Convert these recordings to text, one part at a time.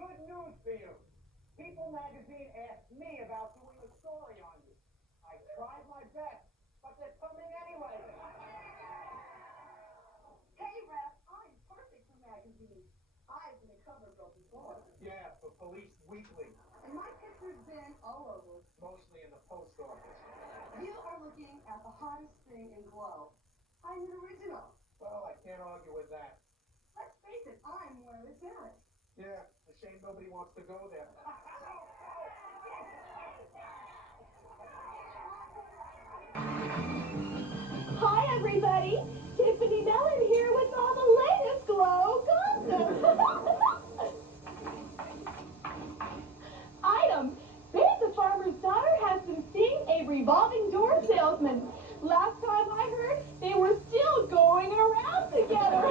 Good news for you. People magazine asked me about doing a story on you. I tried my best, but they're coming anyway. Hey, Ref, I'm perfect for magazines. I've been a cover girl before. Yeah, for Police Weekly. And my picture's been all over. Mostly in the post office. You are looking at the hottest thing in G.L.O.W. I'm an original. Well, I can't argue with that. Let's face it, I'm where it's at. Yeah, a shame nobody wants to go there. Hi, everybody. Tiffany Mellon here with all the latest G.L.O.W gossip. Item. Babe the Farmer's Daughter has been seeing a revolving door salesman. Last time I heard, they were still going around together.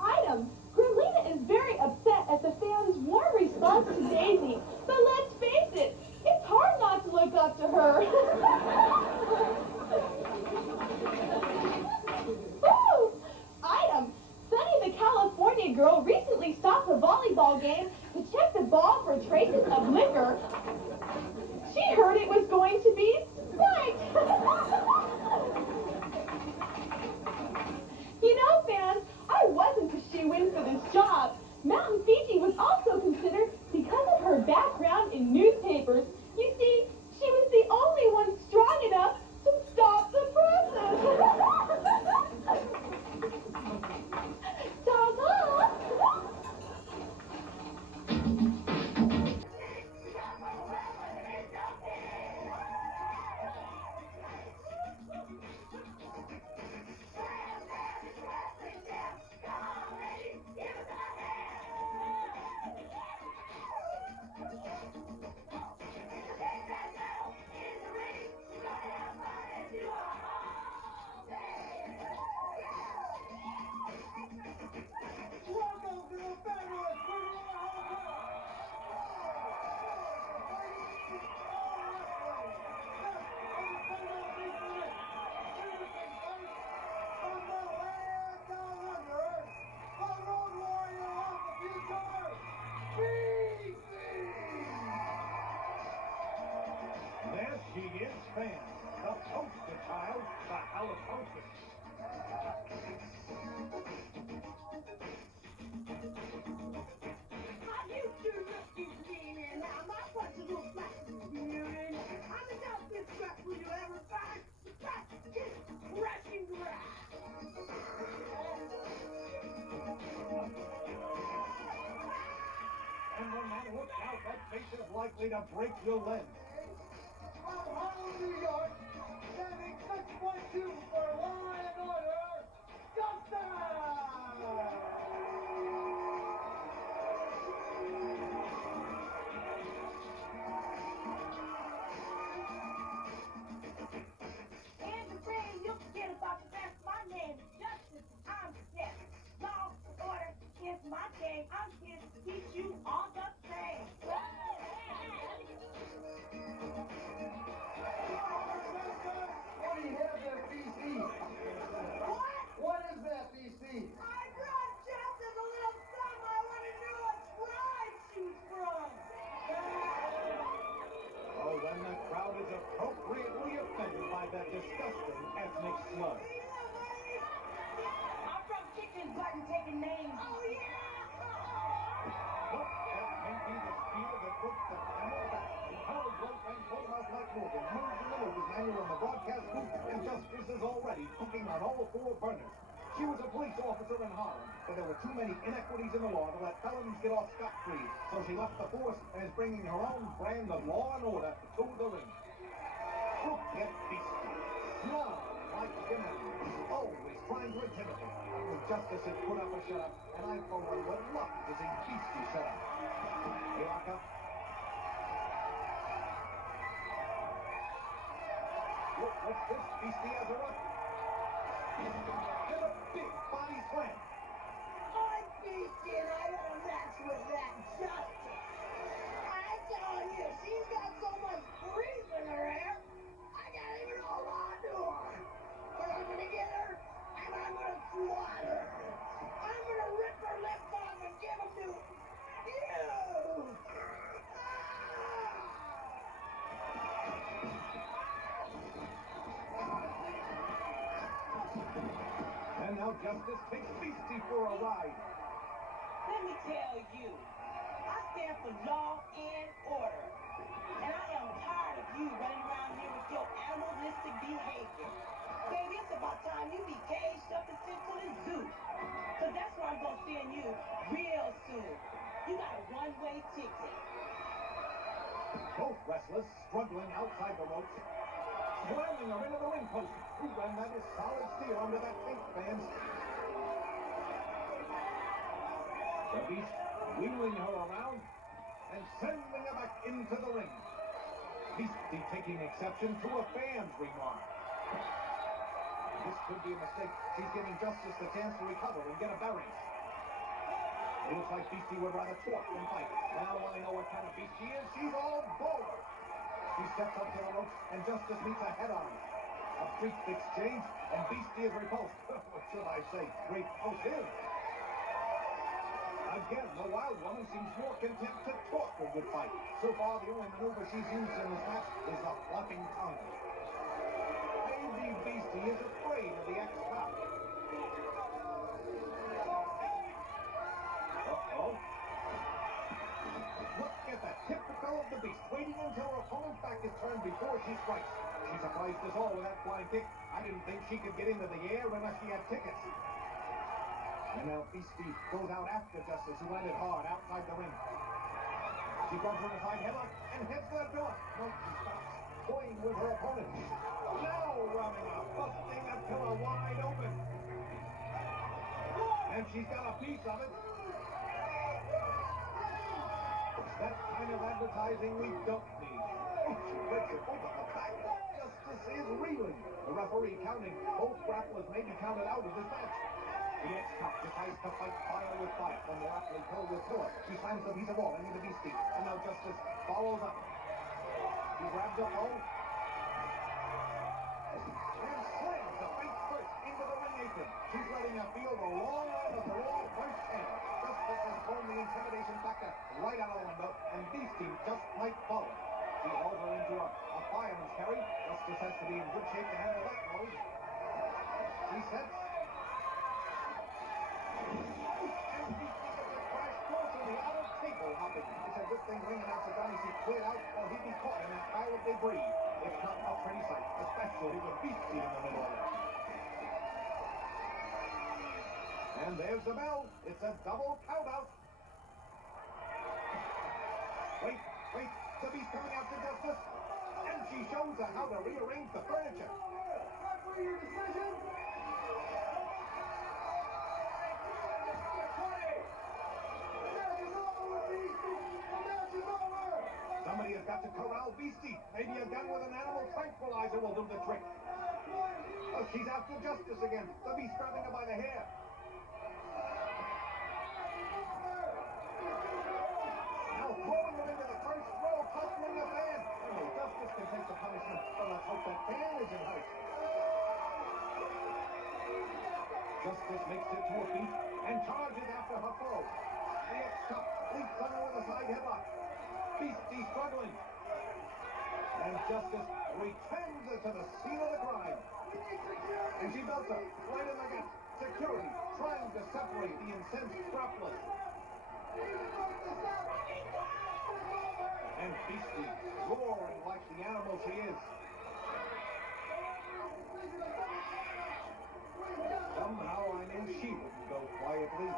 Item. Grimlina is very upset at the fans' warm response to Daisy. But let's face it, it's hard not to look up to her. Woo! Item. Sunny the California girl recently stopped a volleyball game to check the ball for traces of liquor. She heard it was going to be Sprite. You know, fans, I wasn't a shoe-in for this job. Mountain Fiji was also considered because of her background in newspapers. You see, she was the only one strong enough to stop the process. Ta-ta! Welcome to the fabulous There she is, fans, the poster child for halitosis. How you do look this meaning? Now my punch is little flat. I'm the toughest crap will you ever find. Just crushing grass. And when that looks out, that face is likely to break your lens. From Harlem, New York, standing 6'2" for law and order, In the rain, you forget about the best. My name is Justice. I'm the death. Law and order is my game. I'm here to teach you all the same. What do you have there, BC? What is that, BC? I brought Justice a little something. I want to know what tribe she's from. Oh, then the crowd is appropriately offended by that disgusting ethnic slur. I'm from Kitchen Button taking names. Oh, yeah. Look, that may be the spear that puts the camel back. Howard Rope and Courthouse Mike Morgan moves in the news manual in the broadcast booth, and Justice is already cooking on all four burners. She was a police officer in Harlem, but there were too many inequities in the law to let felons get off scot-free, so she left the force and is bringing her own brand of law and order to the ring. Look at Beastie. Now, like Dementia, always trying to intimidate. When Justice had put up a shut-up, and I for one would love to see Beastie shut up. Yorka. Look, what's this? Beastie has her up. Get a big body slam. I'm Beastie and I don't mess with that Justice. I'm telling you, she's got so much grease in her hair, I can't even hold on to her. But I'm gonna get her, and I'm gonna Now Justice takes Beastie for a ride. Let me tell you, I stand for law and order. And I am tired of you running around here with your animalistic behavior. Baby, it's about time you be caged up and sent to the zoo. Because that's where I'm going to send you real soon. You got a one-way ticket. Both wrestlers struggling outside the ropes. Slamming her into the ring post. Ooh, and that is solid steel under that tape, fans. The Beast wheeling her around and sending her back into the ring. Beastie taking exception to a fan's remark. This could be a mistake. She's giving Justice the chance to recover and get a bearing. It looks like Beastie would rather talk than fight. Now I know what kind of beast she is. She's all bull. She steps up to the ropes and Justice meets a head-on. A brief exchange and Beastie is repulsed. What should I say? Repulsive. Again, the Wild Woman seems more content to talk a good fight. So far, the only maneuver she's used in this match is the flapping tongue. Baby Beastie is afraid of the ex-cop. Uh-oh. Look at that, typical of the Beast, waiting until her opponent's back is turned before she strikes. She surprised us all with that flying kick. I didn't think she could get into the air unless she had tickets. And now Beastie goes out after Justice, who landed hard outside the ring. She runs her aside headlock and heads for the door. No, she stops, toying with her opponent. Now running up, busting that pillar wide open. And she's got a piece of it. That kind of advertising we don't need. Oh, she breaks it open the back. Justice is reeling. The referee counting. Both grapplers may be counted out of this match. The ex-cop decides to fight fire with fire from the athlete pillar with pillar. She slams the piece of wall into the Beastie. And now Justice follows up. She grabs her phone. And slams the face first into the ring apron. She's letting her feel the long arm of the law firsthand. Justice has thrown the intimidation factor right out of the window, and Beastie just might follow. She hauls her into a fireman's carry. Justice has to be in good shape to handle that load. She sets. And Beastie gets a crash course in the outer table hopping. It's a good thing ring announcer Johnny C. cleared out, or he'd be caught in that pile of debris. It's not a pretty sight, especially with Beastie in the middle of it. And there's the bell. It's a double count out. Wait. The Beast coming out to Justice. And she shows her how to rearrange the furniture. Referee, your decision. Somebody has got to corral Beastie. Maybe a gun with an animal tranquilizer will do the trick. Oh, she's after Justice again. The Beast grabbing her by the hair. Now throwing her into the first row, hustling the fan. Oh, Justice can take the punishment, but let's hope that fan isn't hurt. Justice makes it to her feet and charges after her throw. The ex-cop leaps on her with a side headlock. Beastie struggling. And Justice returns her to the scene of the crime. And she does so, right in the gut. Security trying to separate the incensed grapplers. And Beastie roaring like the animal she is. Somehow I knew she wouldn't go quietly.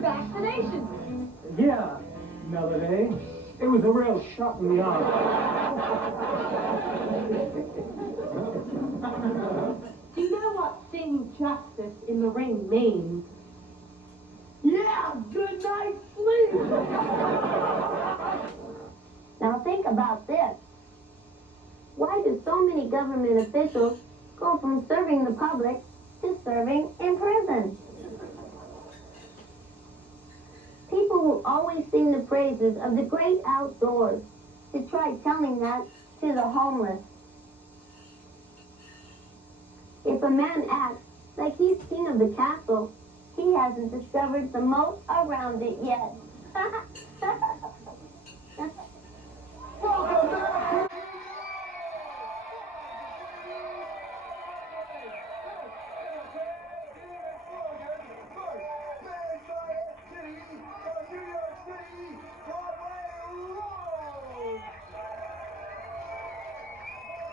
Vaccinations. Yeah, Melody. It was a real shot in the arm. Do you know what seeing Justice in the ring means? Yeah, good night's sleep. Now think about this. Why do so many government officials go from serving the public to serving in prison? People will always sing the praises of the great outdoors to try telling that to the homeless If a man acts like he's king of the castle, he hasn't discovered the moat around it yet.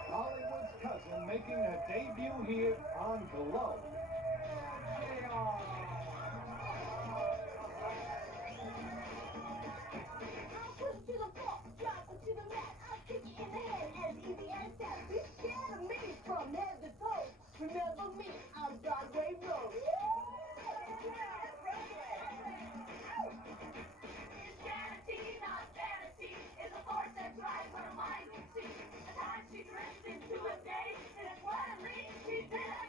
Hollywood's cousin making a debut here on G.L.O.W. Remember me, I'm Broadway Road. Insanity, not vanity, is a force that drives our mind to see. The time she drifts into a day, and suddenly she's in a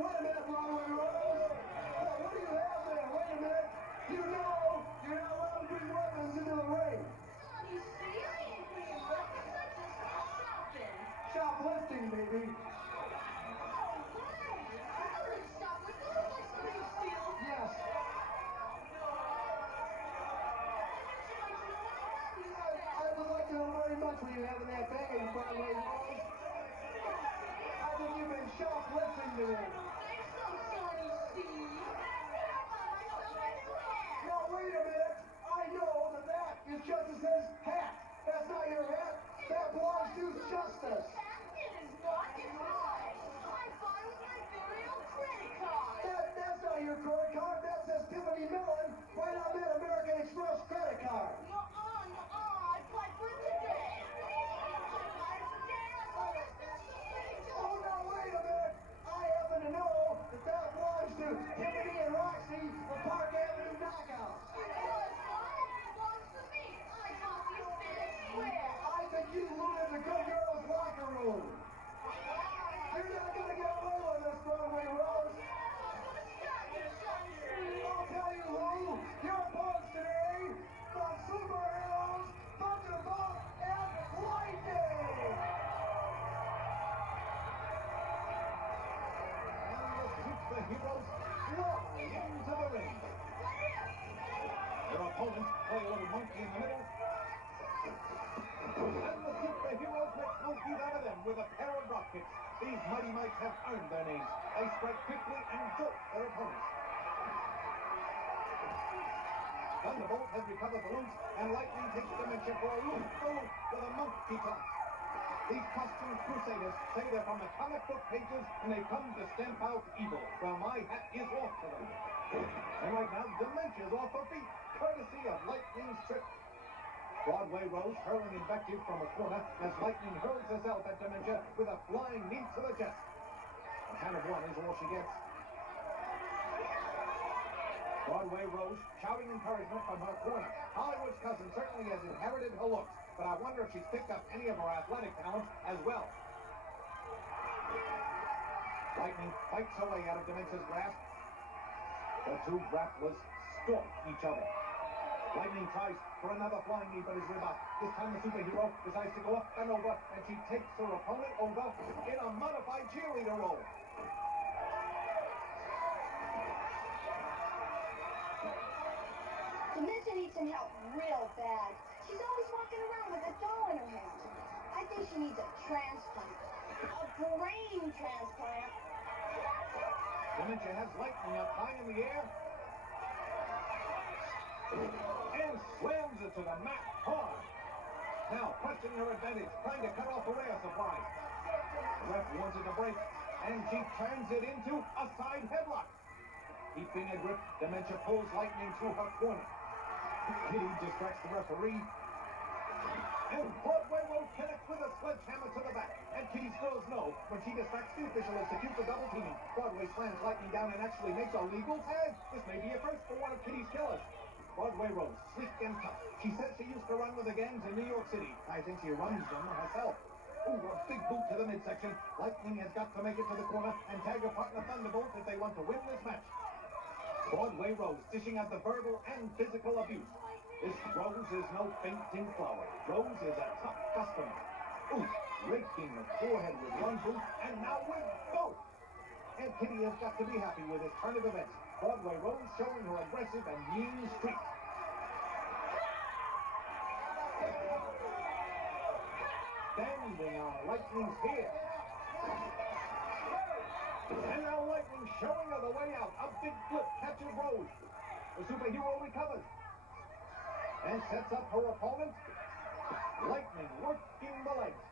Wait a minute, Broadway Rose. What do you have there? Wait a minute. You know you're not allowed to bring weapons into the ring. Shoplifting, baby. Yes. I would like to know very much what you have in that bag, Broadway Rose. I think you've been shoplifting today. Now, wait a minute. I know that is Justice's hat. That's not your hat. That belongs to Justice. That's not your credit card. That says Tiffany Mellon right on that American Express credit card. Oh, now, wait a minute. I happen to know that belongs to Tiffany and Roxy, the Park Avenue knockout. I think you looted the good girl's locker room. You're not going to get away with this, Broadway Rose. I'll tell you who. Your opponents today, the superheroes, Thunderbolt and Lightning. And the superheroes fly into the ring. Their opponents play a little monkey in the middle. And the superheroes make monkeys out of them with a pair of drop kicks. These mighty mites have earned their names. They strike quickly and jolt their opponents. Thunderbolt has recovered the loose, and Lightning takes Dementia for a loop with a monkey clock. These costume crusaders say they're from the comic book pages, and they've come to stamp out evil. Well, my hat is off to them. And right now, Dementia's off her feet, courtesy of Lightning's trip. Broadway Rose hurling invective from a corner as Lightning hurls herself at Dementia with a flying knee to the chest. A count of one is all she gets. Broadway Rose shouting encouragement from her corner. Hollywood's cousin certainly has inherited her looks, but I wonder if she's picked up any of her athletic talents as well. Lightning fights her way out of Dementia's grasp. The two grapplers stalk each other. Lightning tries for another flying knee, but is rebuffed. This time the superhero decides to go up and over, and she takes her opponent over in a modified cheerleader roll. Dementia needs some help real bad. She's always walking around with a doll in her hand. I think she needs a transplant. A brain transplant. Dementia has Lightning up high in the air and slams it to the mat hard. Now pressing her advantage, trying to cut off her air supply. The ref warns her to break, and she turns it into a side headlock. Keeping a grip, Dementia pulls Lightning to her corner. Kitty distracts the referee. And Broadway Rose connects with a sledgehammer to the back. And Kitty scores no when she distracts the official executes a double team. Broadway slams Lightning down and actually makes a legal tag. This may be a first for one of Kitty's killers. Broadway Rose, sleek and tough. She says she used to run with the gangs in New York City. I think she runs them herself. Ooh, a big boot to the midsection. Lightning has got to make it to the corner and tag her partner Thunderbolt if they want to win this match. Broadway Rose dishing out the verbal and physical abuse. This Rose is no fainting flower. Rose is a tough customer. Ooh, raking the forehead with one boot, and now with both. Aunt Kitty has got to be happy with this turn of events. Broadway Rose showing her aggressive and mean streak. Standing on Lightning's here. And now Lightning showing her the way out. A big flip catches Rose. The superhero recovers. And sets up her opponent. Lightning working the legs.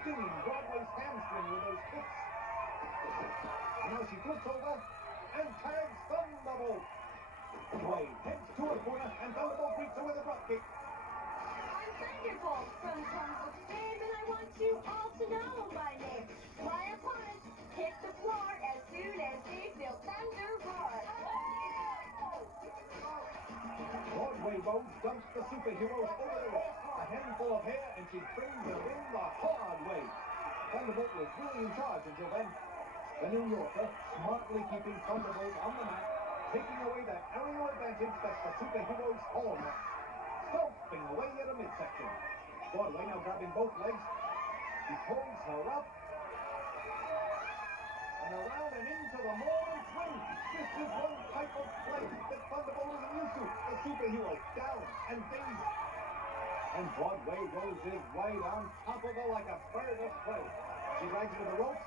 Stinging Broadway's hamstring with those kicks. Now she flips over and tags Thunderbolt. Way heads to her corner and Thunderbolt beats her with a drop kick. I'm Thunderbolt from Tons of Fame, and I want you all to know my name. My opponents hit the floor as soon as they feel thunder roar. Broadway Rose dumps the superheroes over the rope. A handful of hair, and she brings them in the hard way. Thunderbolt was really in charge until then. The New Yorker smartly keeping Thunderbolt on the mat, taking away that aerial advantage that's the superhero's hallmark. Stomping away at a midsection. Broadway now grabbing both legs. He pulls her up. And around and into the morning swing. This is one type of play that Thunderbolt isn't used to. The superhero down and dazed. And Broadway Rose is right on top of her like a bird of prey. She drags her to the ropes,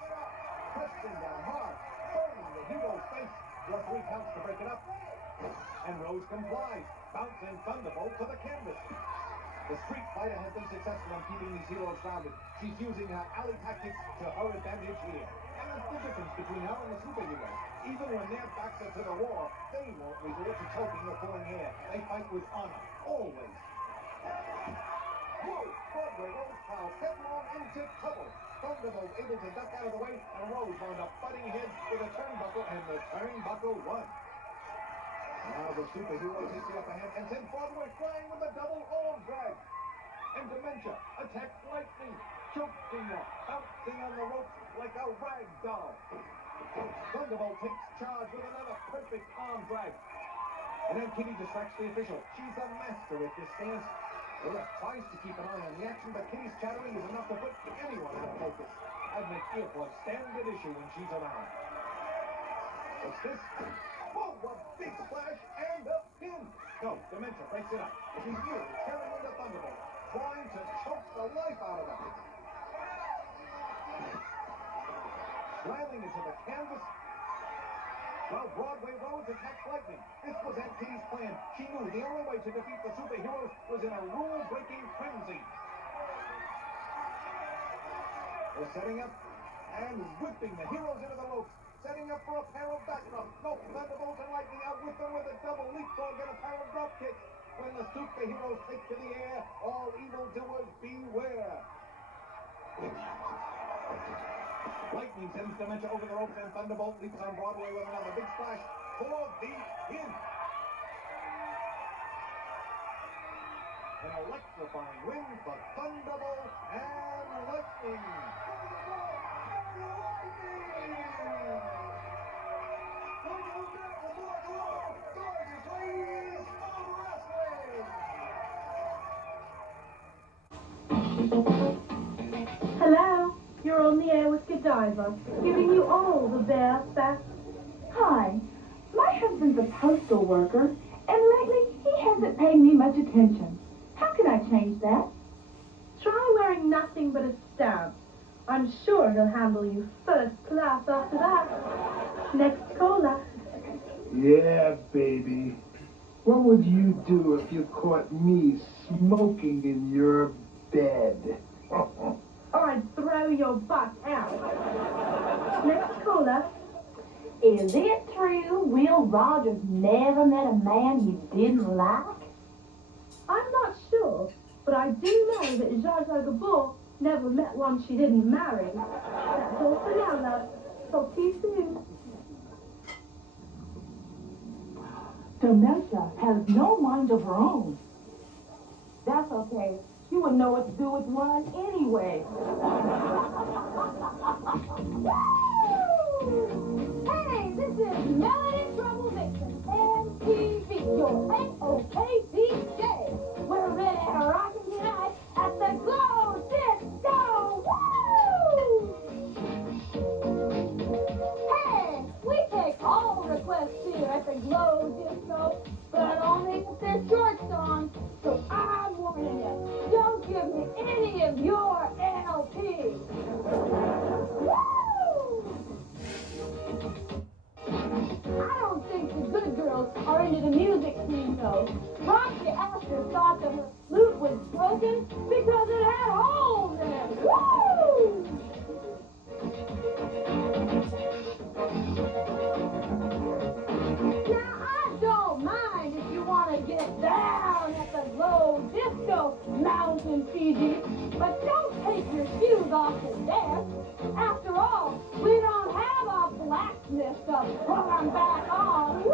pressing down hard, burning the hero's face. There are 3 counts to break it up. And Rose complies, bouncing Thunderbolt to the canvas. The street fighter has been successful in keeping these heroes grounded. She's using her alley tactics to her advantage here. And that's the difference between her and the superhero. Even when their backs are to the wall, they won't resort to choking or pulling hair. They fight with honor, always. Whoa! Broadway Rose plows headlong into trouble. Thunderbolt able to duck out of the way, and Rose wound up butting heads with a turnbuckle, and the turnbuckle won. Now the superhero takes the upper hand and sends Broadway flying with a double arm drag. And Dementia attacks Lightning, choking her, bouncing on the ropes like a rag doll. Thunderbolt takes charge with another perfect arm drag. And then Kitty distracts the official. She's a master at this dance. The ref tries to keep an eye on the action, but Kitty's chattering is enough to put anyone out of focus. I'd make earplugs standard issue when she's around. What's this? Whoa, a big splash and a pin! No, Dementia breaks it up. She's nearly tearing into Thunderbolt, trying to choke the life out of her. Slamming into the canvas. While Broadway Rose attacks Lightning. This was Aunt Kitty's plan. She knew the only way to defeat the superheroes was in a rule-breaking frenzy. They're setting up and whipping the heroes into the ropes. Setting up for a pair of backdrops. No, Thunderbolt and Lightning out with them with a double leapfrog and a pair of drop kicks. When the superheroes take to the air, all evildoers beware. Lightning sends Dementia over the ropes, and Thunderbolt leaps on Broadway with another big splash for the pin. An electrifying win for Thunderbolt and Lightning. Hello, you're on the air with Godiva, giving you all the best. Hi, my husband's a postal worker, and lately he hasn't paid me much attention. How can I change that? Try wearing nothing but a stamp. I'm sure he'll handle you first class after that. Next caller. Yeah, baby. What would you do if you caught me smoking in your bed? Or I'd throw your butt out. Next caller. Is it true Will Rogers never met a man he didn't like? I'm not sure, but I do know that Zsa Zsa Gabor never met one she didn't marry. That's all for now, love. Talk to you soon. Dementia has no mind of her own. That's okay. She wouldn't know what to do with one anyway. Hey, this is Mellon in Trouble Vixen, MTV, your AOK DJ. show. Roxy Astor thought that her flute was broken because it had holes in it. Woo! Now, I don't mind if you want to get down at the G.L.O.W disco mountain, Fiji, but don't take your shoes off to dance. After all, we don't have a blacksmith to put them back on. Woo!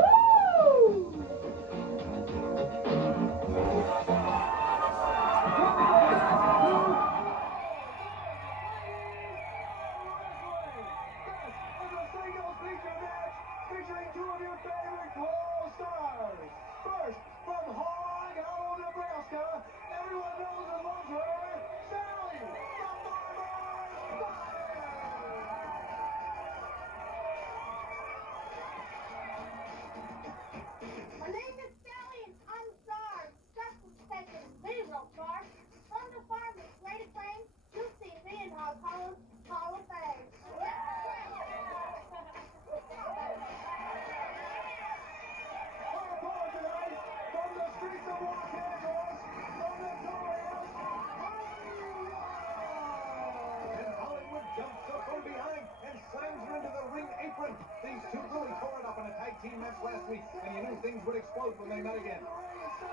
Featuring two of your favorite G.L.O.W stars. First, from Hollow, Nebraska, everyone knows and loves her, Sally, the Farmer's Daughter. My name is Sally and I'm starved. Just a second, zero far. From the farm that's great acclaim, you'll see me in Hog Hall of Fame. From the streets of Los Angeles, from the notorious Hollywood! And Hollywood jumps up from behind and slams her into the ring apron. These two really tore it up in a tag team match last week, and you knew things would explode when they met again.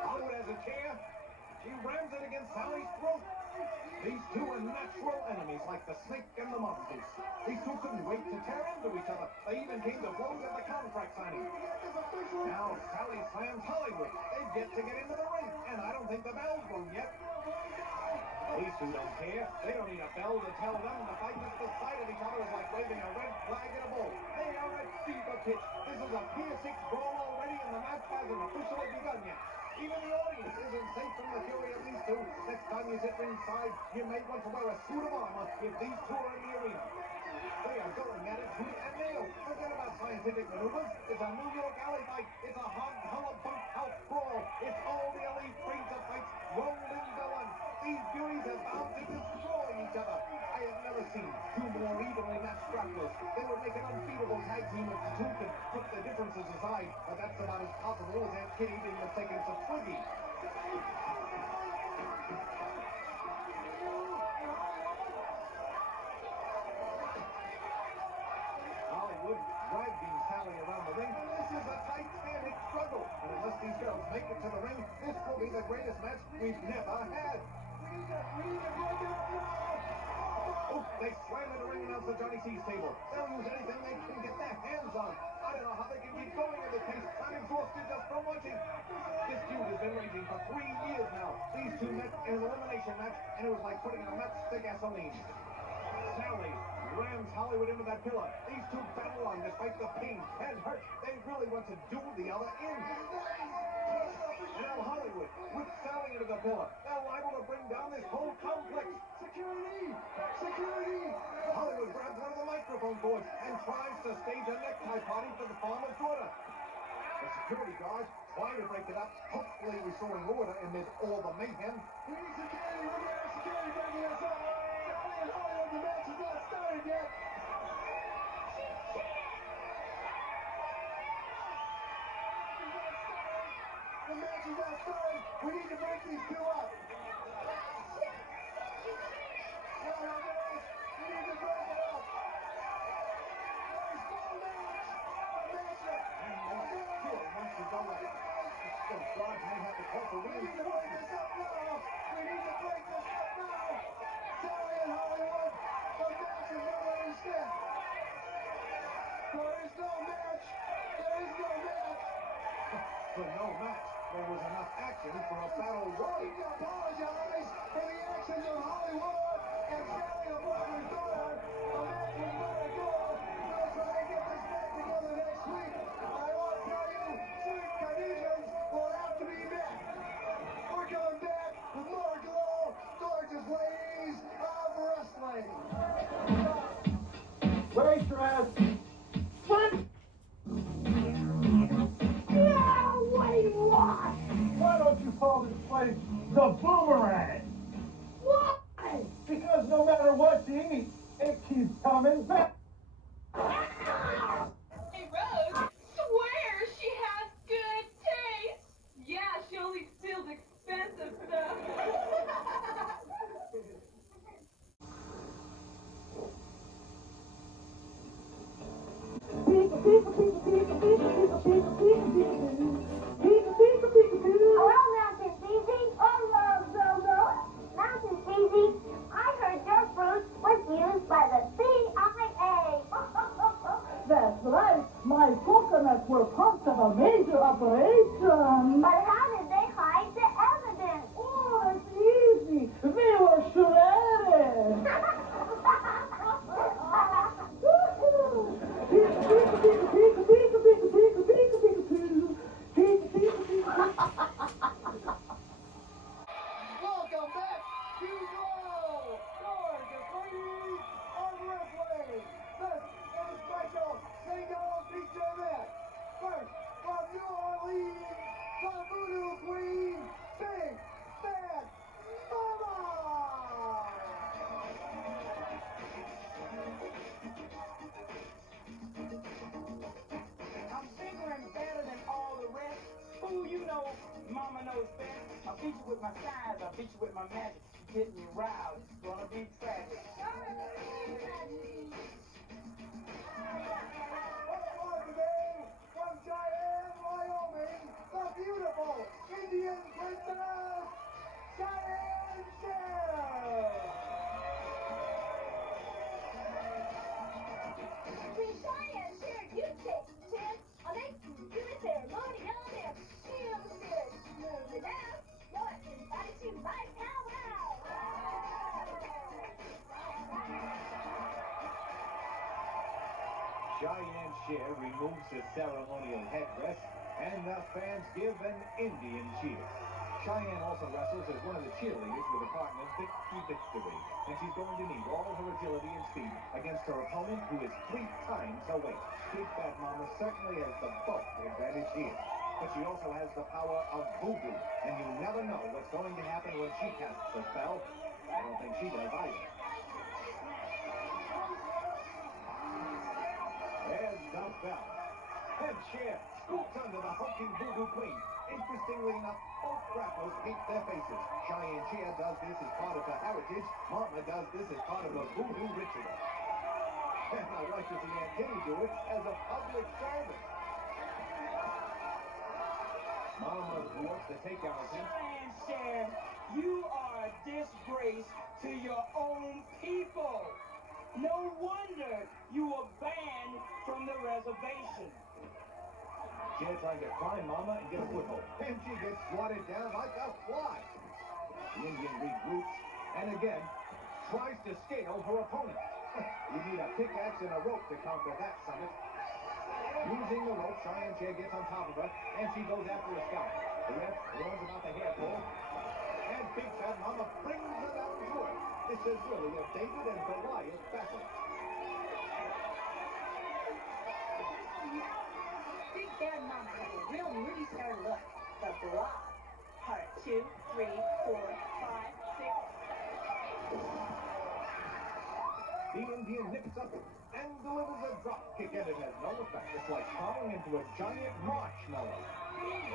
Hollywood has a chair. She rams it against Sally's throat. These two are natural enemies like the snake and the mongoose. These two couldn't wait to tear into each other. They even came to blows at the contract signing. Now Sally slams Hollywood. They've yet to get into the ring, and I don't think the bell's rung yet. These two don't care. They don't need a bell to tell them to fight just the sight of each other is like waving a red flag at a bull. They are at fever pitch. This is a Pier 6 brawl already, and the match hasn't officially begun yet. Even the audience isn't safe from the fury of these two. Next time you sit ringside, you may want to wear a suit of armor if these two are in the arena. They are going at it tooth and nail. Forget about scientific maneuvers. It's a New York alley fight. It's a bunk house brawl. It's all the elite breeds of fights rolled in villain. These beauties are bound to destroy each other. I have never seen two more evenly matched grapplers. They would make an unbeatable tag team if the two could put their differences aside, but that's about as possible as Aunt Kitty being mistaken for Twiggy. Hollywood dragging Sally around the ring. This is a titanic struggle, and unless these girls make it to the ring, this will be the greatest match we've never had. We need to break it up now. Oh, they slam into ring announcer Johnny C's table. They'll use anything they can get their hands on. I don't know how they can keep going in this case. I'm exhausted just from watching. This feud has been raging for 3 years now. These two met in an elimination match, and it was like putting a match to gasoline. Sally rams Hollywood into that pillar. These two battle on despite the pain and hurt. They really want to do the other in. Now Hollywood with Sally into the pillar. They're liable to bring down this whole complex. Security! Security! Hollywood grabs one of the microphone cords and tries to stage a necktie party for the farmer's daughter. The security guards try to break it up, hopefully restoring order amid all the mayhem. We need security! We need security breaking us up! Sally and Hollywood, the match is not started yet! The match is not started! We need to break these two up! No, guys! We need to break it up! There's no match! The match is... And they still want to go at it. Those guards may have to call for reinforcements. We need to break this up now! Sally and Hollywood, the match is already set! There is no match! There is no match! For no match, there was enough action for a battle royal. We apologize for the actions of Hollywood and Sally the Farmer's Daughter. The match was very good. We'll try and get this back together next week. I want to tell you, certain conditions will have to be met. We're coming back with more G.L.O.W, gorgeous ladies of wrestling. Waitress! What? Wait, what? Why don't you call this place the Boomerang? Why? Because no matter what you eat, it keeps coming back. were part of a major operation. But how did they hide the evidence? Oh, it's easy. They were shredded. Welcome back to G.L.O.W, gorgeous ladies of wrestling. This is a special single feature event. First, from New Orleans, the Voodoo Queen, Big Bad Mama. I'm bigger and better than all the rest. Who you know, mama knows best. I'll beat you with my size, I'll beat you with my magic. You get me riled, it's gonna be tragic. Once again, from Cheyenne, Wyoming, the beautiful Indian princess, Cheyenne Cher. When Cheyenne shared you take 10, I'll make you do a ceremonial dance. Feel the spirit, move it out. Lord invites you by powwow. Cheyenne Cher removes the ceremonial headdress, and the fans give an Indian cheer. Cheyenne also wrestles as one of the cheerleaders with a partner, Victory, and she's going to need all her agility and speed against her opponent, who is 3 times her weight. Big Bad Mama certainly has the bulk advantage here, but she also has the power of voodoo, and you never know what's going to happen when she casts the spell. I don't think she does either. There's the bell. And Cher scoops under the hulking voodoo queen. Interestingly enough, both grapplers paint their faces. Cheyenne Cher does this as part of her heritage. Mama does this as part of a voodoo ritual. And I'd like to see Aunt Kitty do it as a public service. Mama wants to take out him. Cheyenne Cher, you are a disgrace to your own people. No wonder you were banned from the reservation. Cher trying to climb Mama and get a foothold. And she gets swatted down like a fly. The Indian regroups and again tries to scale her opponent. You need a pickaxe and a rope to conquer that summit. Using the rope, Cheyenne Cher gets on top of her, and she goes after a scalp. The ref warns about the hair pull, and Big Bad Mama brings her down to her. This is really a David and Goliath battle. Big Bad Mama has a real movie star look. The Blob. Part 2, 3, 4, 5, 6. The Indian nips up and delivers a drop kick, and it has no effect. It's like falling into a giant marshmallow.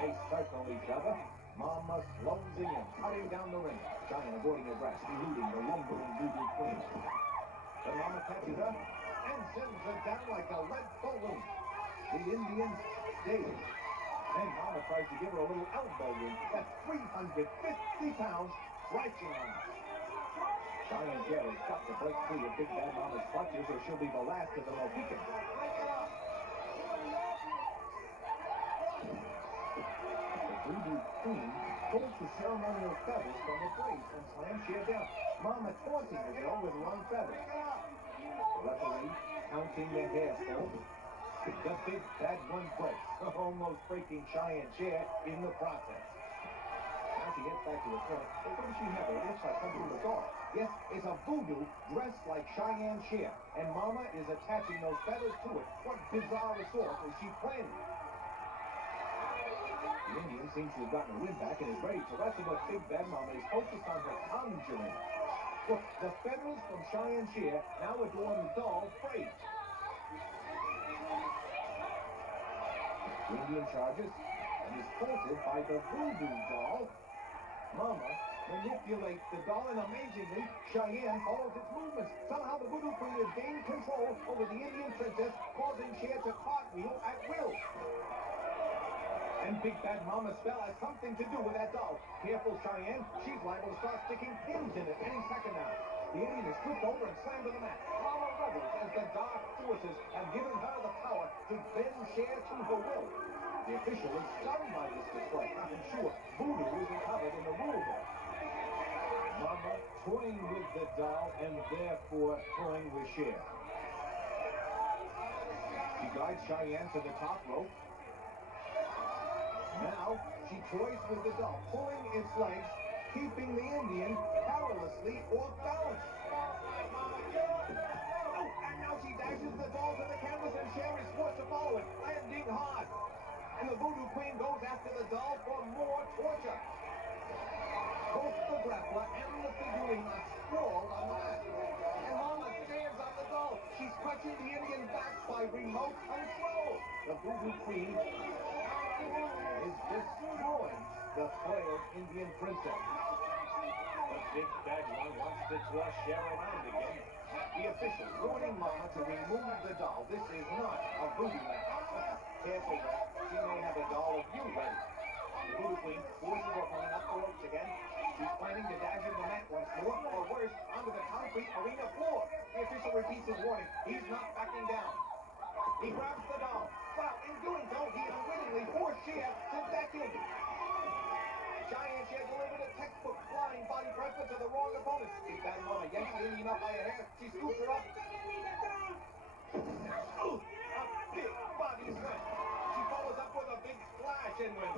They circle each other. Mama slows in, cutting down the ring. Cheyenne avoiding her breast, eluding the lumbering voodoo queen. The Mama catches her and sends her down like a lead balloon. The Indian stays. And Mama tries to give her a little elbow room. That's 350 pounds crashing on her. Cheyenne Cher has got to break free of Big Bad Mama's clutches, or she'll be the last of the Mohicans. The voodoo queen pulls the ceremonial feathers from the braids and slams Cher down. Mama taunting the girl with her own feathers. The referee counting the hair still. The Big Bad one breaks, almost breaking Cheyenne Cher in the process. Now she gets back to her point. What does she have? It looks like some sort of doll. Yes, it's a voodoo dressed like Cheyenne Cher, and Mama is attaching those feathers to it. What bizarre assault is she planning? The Indian seems to have gotten a win back and is ready to wrestle, but Big Bad Mama is focused on her conjuring. Look, the feathers from Cheyenne Cher now adorn the doll's braids. The Indian charges and is halted by the voodoo doll. Mama manipulates the doll, and amazingly, Cheyenne follows its movements. Somehow the voodoo queen has gained control over the Indian princess, causing Cher to cartwheel at will. And Big Bad Mama's spell has something to do with that doll. Careful, Cheyenne. She's liable to start sticking pins in it any second now. The Indian is flipped over and slammed to the mat. Mama struggles as the dark forces have given her the power to bend Cher to her will. The official is stunned by this display. I'm sure voodoo isn't covered in the rule book. Mama toying with the doll and therefore toying with Cher. She guides Cheyenne to the top rope. Now, she toys with the doll, pulling its legs, keeping the Indian perilously off balance. Oh, and now she dashes the doll to the canvas and Cher is forced to follow it, landing hard. And the voodoo queen goes after the doll for more torture. Both the grappler and the figurine are sprawled on the mat. And Mama stands on the doll. She's clutching the Indian back by remote control. The voodoo queen is destroying the frail Indian princess. The big bad one wants to toss Cher around again. The official warning Mama to remove the doll. This is not a voodoo match. Careful, ref. She may have a doll of you ready. The voodoo queen forces her opponent up the ropes again. She's planning to dash into the mat once more, or worse, onto the concrete arena floor. The official repeats his warning. He's not backing down. He grabs the doll. Well, in doing so, he unwittingly forced Cher to back in. Giant Cher delivered a textbook flying body pressure to the wrong opponent. Big Bad Mama yanks the Indian up by her hair. She scoops her up. Ooh, a big body slam. She follows up with a big splash, and when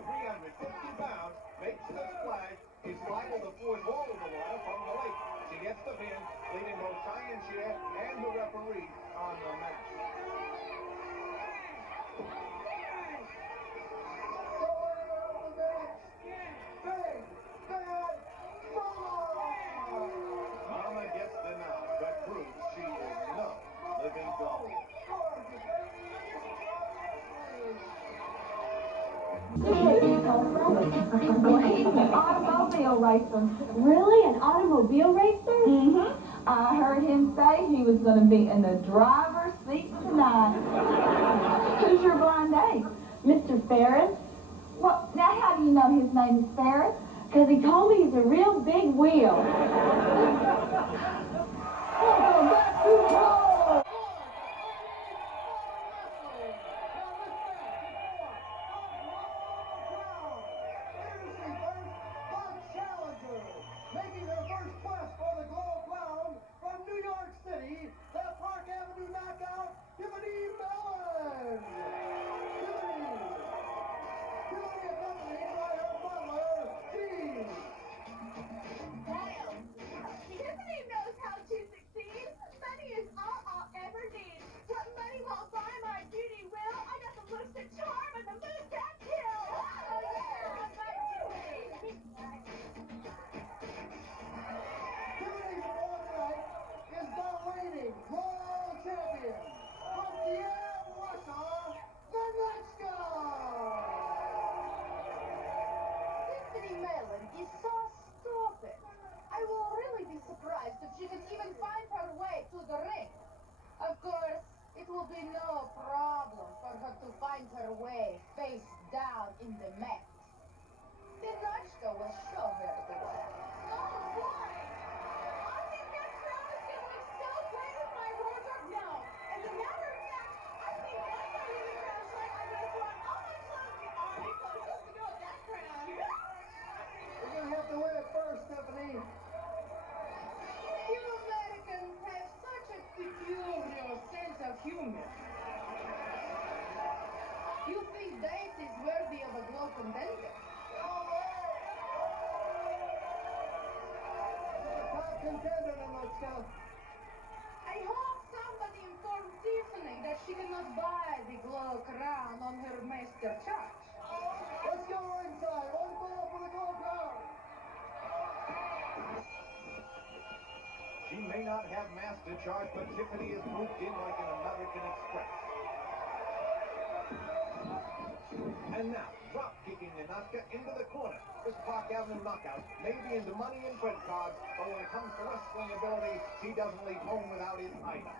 350 pounds makes the splash, is liable to force all of the water from the lake. She gets the pin, leaving both Cheyenne Cher and the referee on the mat. Mama gets the nod, but proves she is no living doll. Well, he's an automobile racer. Really? An automobile racer? Mm-hmm. I heard him say he was going to be in the driver's seat tonight. Who's your blind date? Mr. Ferris? Well, now how do you know his name is Ferris? Because he told me he's a real big wheel. Welcome back to G.L.O.W. Making her first quest for the G.L.O.W. crown from New York City, the Park Avenue knockout, Tiffany Mellon. Tiffany accompanied by her butler, G. Tiffany knows how to succeed. Money is all I'll ever need. What money won't buy, my beauty will. I got the looks that charm and the moves that kill. Oh yeah, my Tiffany. Tiffany's opponent tonight is the reigning world champion from Cheyenne, Russia, Ninotchka. Tiffany Mellon is so stupid. I will really be surprised if she can even find her way to the ring. Of course, it will be no problem for her to find her way face down in the mat. Ninotchka will show her the way. Oh boy! I think that crown is going to look so great with my wardrobe now. As a matter of fact, I think once I leave the crown shop, I'm going to throw on all my clothes, the army clothes, just to go with that crown. You're gonna have to win it first, Tiffany. You Americans have such a peculiar sense of humor. You think that is worthy of a G.L.O.W. contender? Top contender, Ninotchka. I hope somebody informed Tiffany that she cannot buy the G.L.O.W. crown on her master charge. Let's go inside. One ball for the G.L.O.W. crown. She may not have master charge, but Tiffany is moved in like an American Express. And now, drop-kicking Ninotchka into the corner. This Park Avenue knockout may be into money and credit cards, but when it comes to wrestling ability, she doesn't leave home without it either.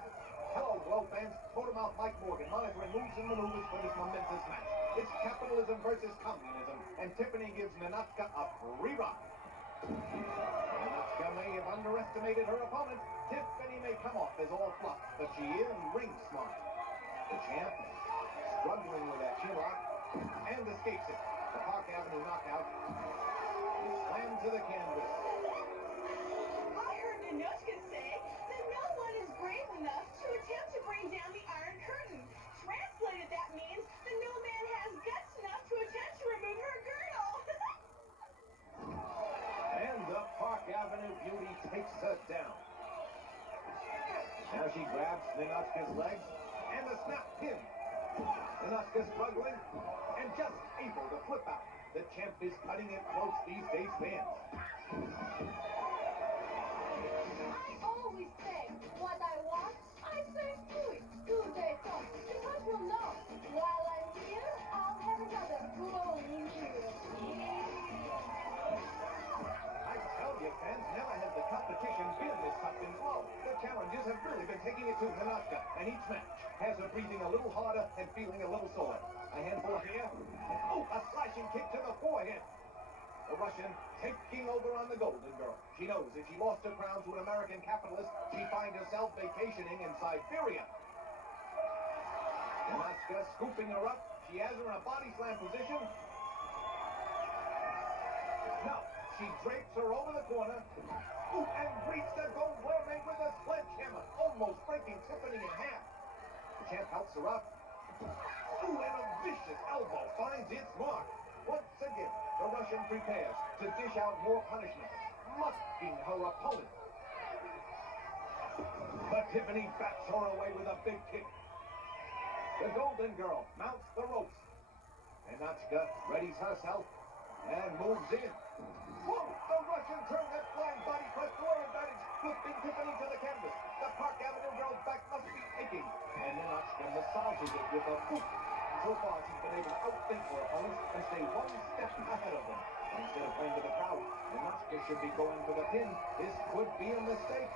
Hello, G.L.O.W. fans. Photomouth Mike Morgan monitoring moves and maneuvers for this momentous match. It's capitalism versus communism, and Tiffany gives Ninotchka a free ride. Ninotchka may have underestimated her opponent. Tiffany may come off as all fluff, but she is ring smart. The champ, struggling with that chin lock, and escapes it. The Park Avenue knockout is slammed to the canvas. I heard Ninotchka say that no one is brave enough to attempt to bring down the Iron Curtain. Translated, that means that no man has guts enough to attempt to remove her girdle. And the Park Avenue beauty takes her down. Now she grabs Ninotchka's legs and a snap pin. Ninotchka struggling and just able to flip out. The champ is cutting it close these days, fans. I always say what I want, I say do it. Do they don't? Because you know, while I'm here, I'll have another glowing here. I tell you, fans, never has the competition been this tough and slow. The challengers have really been taking it to Ninotchka, and each match has her breathing a little harder and feeling a little sore. A handful here, and a slashing kick to the forehead. The Russian taking over on the Golden Girl. She knows if she lost her crown to an American capitalist, she'd find herself vacationing in Siberia. Ninotchka scooping her up. She has her in a body slam position. Now, she drapes her over the corner. Ooh, and greets the gold mermaid with a sledgehammer, almost breaking Tiffany in half. The champ helps her up. Ooh, and a vicious elbow finds its mark. Once again, the Russian prepares to dish out more punishment, musking her opponent. But Tiffany bats her away with a big kick. The Golden Girl mounts the ropes. Ninotchka readies herself and moves in. Whoa! The Russian turned that flying body press to her advantage, lifting Tiffany to the canvas. The Park Avenue girl's back must be aching, and Ninotchka massages it with a boot. So far, she's been able to outthink her opponents and stay one step ahead of them. Instead of playing to the crowd, Ninotchka should be going for the pin. This could be a mistake.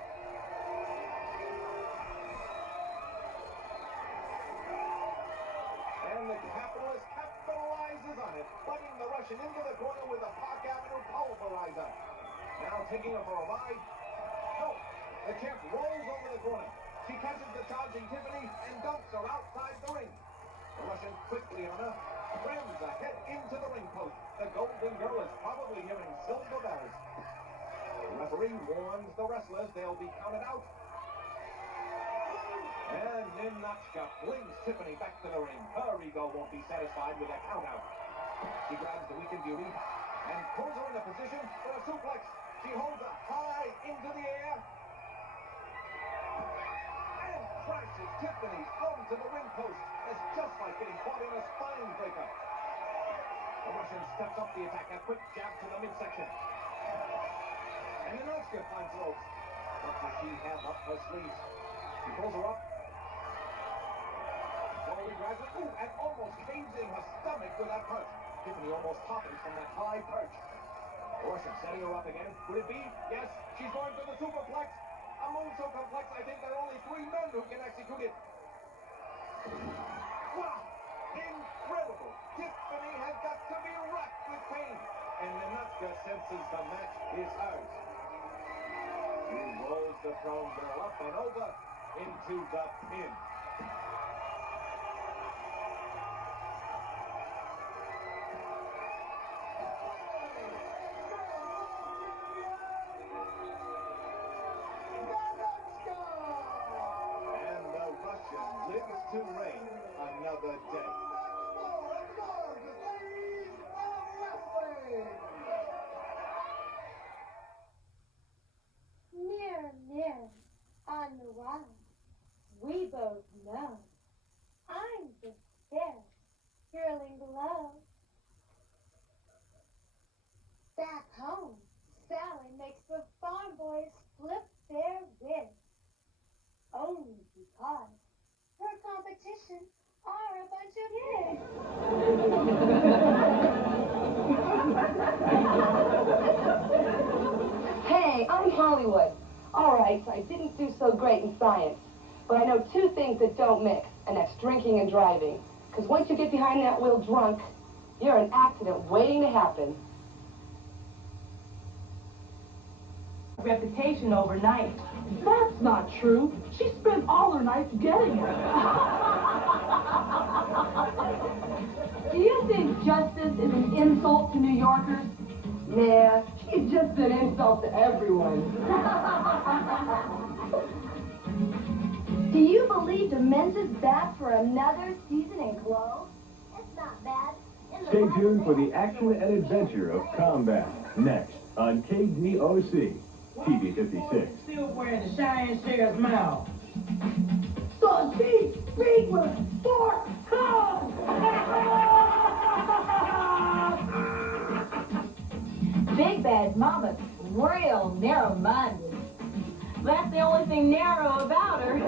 And the capitalist capitalizes on it, butting the Russian into the corner with a Park Avenue pulverizer. Now taking her for a ride. No, the champ rolls over the corner. She catches the charging Tiffany and dumps her outside the ring. The Russian quickly on her, rams her head into the ring post. The Golden Girl is probably hearing silver bells. The referee warns the wrestlers they'll be counted out. And Ninotchka flings Tiffany back to the ring. Her ego won't be satisfied with a countout. She grabs the weakened beauty and pulls her into position for a suplex. She holds her high into the air and crashes Tiffany onto the ring post. It's just like getting caught in a spine breaker. The Russian steps up the attack, a quick jab to the midsection. And Ninotchka finds ropes. What does she have up her sleeves? She pulls her up. Slowly grabs it. Ooh, and almost caves in her stomach with that punch. Tiffany almost topples from that high perch. The Russian setting her up again. Could it be? Yes, she's going for the superplex. A move so complex, I think there are only 3 men who can execute it. Wow! Incredible! Tiffany has got to be racked with pain. And Ninotchka senses the match is hers. She rolls the prone girl up and over into the pin. And the Russian lives to reign another day. Mirror, mirror on the wall, we both know I'm the fairest girl in G.L.O.W. Back home, Sally makes the farm boys flip their wigs, only because her competition are a bunch of pigs. Hey, I'm Hollywood. All right, I didn't do so great in science, but I know 2 things that don't mix, and that's drinking and driving. Because once you get behind that wheel drunk, you're an accident waiting to happen. reputation overnight. That's not true. She spent all her nights getting it. Do you think justice is an insult to New Yorkers? Nah, she's just an insult to everyone. Do you believe Dementia's back for another season in G.L.O.W? It's not bad. Stay tuned for the action and adventure of Combat, next on KDOC, TV 56. Still wearing the Cheyenne Cher's mouth. So speak with fork come! Big Bad Mama's real narrow-minded. That's the only thing narrow about her.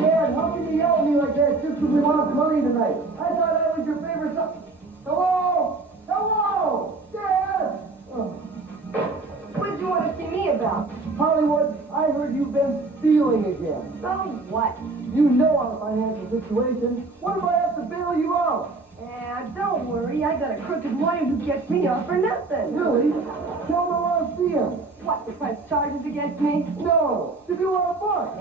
Dad, how can you yell at me like that just because we lost money tonight? I thought I was your favorite son. Hello? Hello? Dad? Oh. What do you want to see me about? Hollywood, I heard you've been stealing again. So what? You know our financial situation. What if I have to bail you out? Don't worry, I got a crooked lawyer who gets me off for nothing. Really? Tell me I want to see him. What, to press charges against me? No, to do our book.